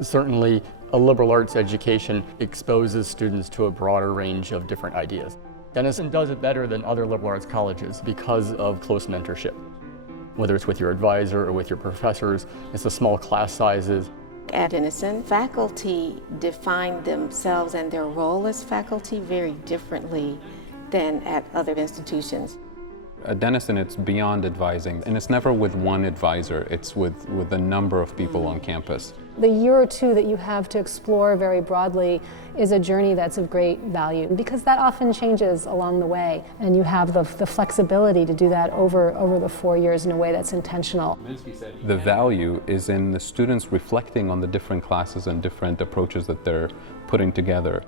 Certainly, a liberal arts education exposes students to a broader range of different ideas. Denison does it better than other liberal arts colleges because of close mentorship. Whether it's with your advisor or with your professors, it's the small class sizes. At Denison, faculty define themselves and their role as faculty very differently than at other institutions. At Denison, it's beyond advising, and it's never with one advisor, it's with a number of people on campus. The year or two that you have to explore very broadly is a journey that's of great value, because that often changes along the way, and you have the flexibility to do that over the 4 years in a way that's intentional. The value is in the students reflecting on the different classes and different approaches that they're putting together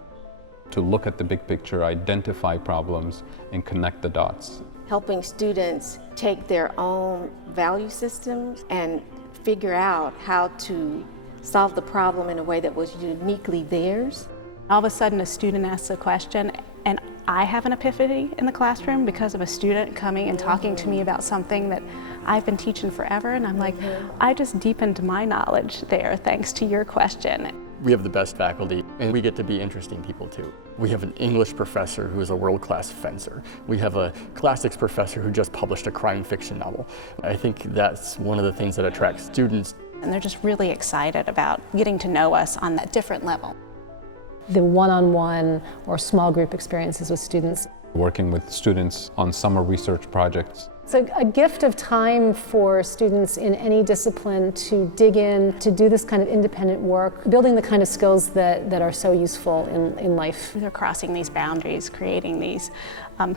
to look at the big picture, identify problems, and connect the dots. Helping students take their own value systems and figure out how to solve the problem in a way that was uniquely theirs. All of a sudden a student asks a question and I have an epiphany in the classroom because of a student coming and talking to me about something that I've been teaching forever, and I'm like, I just deepened my knowledge there thanks to your question. We have the best faculty, and we get to be interesting people too. We have an English professor who is a world-class fencer. We have a classics professor who just published a crime fiction novel. I think that's one of the things that attracts students. And they're just really excited about getting to know us on that different level. The one-on-one or small group experiences with students. Working with students on summer research projects. It's a gift of time for students in any discipline to dig in, to do this kind of independent work, building the kind of skills that are so useful in life. They're crossing these boundaries, creating these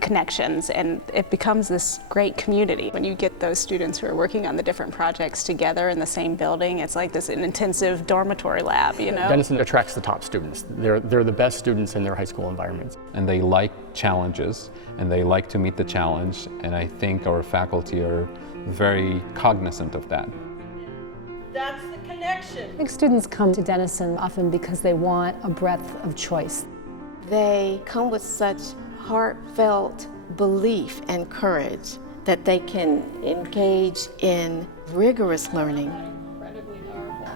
connections, and it becomes this great community. When you get those students who are working on the different projects together in the same building, it's like an intensive dormitory lab, you know? Denison attracts the top students. They're the best students in their high school environments. And they like challenges, and they like to meet the challenge, and I think our faculty are very cognizant of that. That's the connection. I think students come to Denison often because they want a breadth of choice. They come with such heartfelt belief and courage that they can engage in rigorous learning.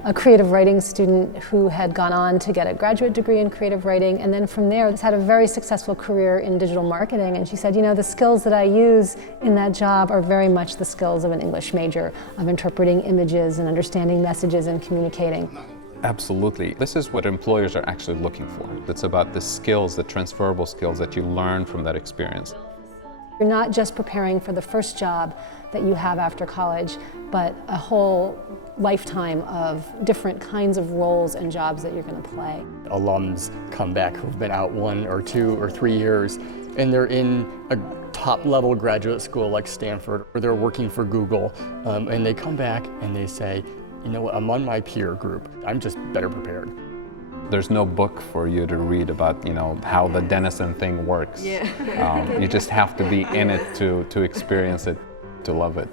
A creative writing student who had gone on to get a graduate degree in creative writing, and then from there has had a very successful career in digital marketing, and she said, you know, the skills that I use in that job are very much the skills of an English major, of interpreting images and understanding messages and communicating. Absolutely. This is what employers are actually looking for. It's about the skills, the transferable skills that you learn from that experience. You're not just preparing for the first job that you have after college, but a whole lifetime of different kinds of roles and jobs that you're going to play. Alums come back who've been out 1 or 2 or 3 years, and they're in a top-level graduate school like Stanford, or they're working for Google, and they come back and they say, you know what, I'm on my peer group. I'm just better prepared. There's no book for you to read about, you know, how the Denison thing works. Yeah. You just have to be in it to experience it, to love it.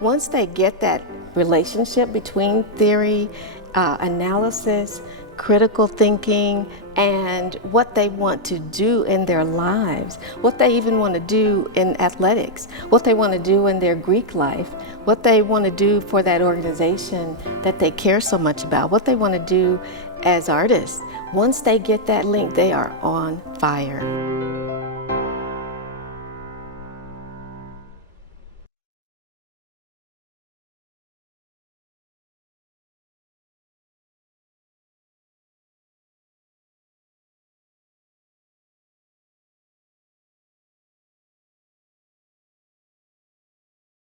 Once they get that relationship between theory, analysis, critical thinking, and what they want to do in their lives, what they even want to do in athletics, what they want to do in their Greek life, what they want to do for that organization that they care so much about, what they want to do as artists. Once they get that link, they are on fire.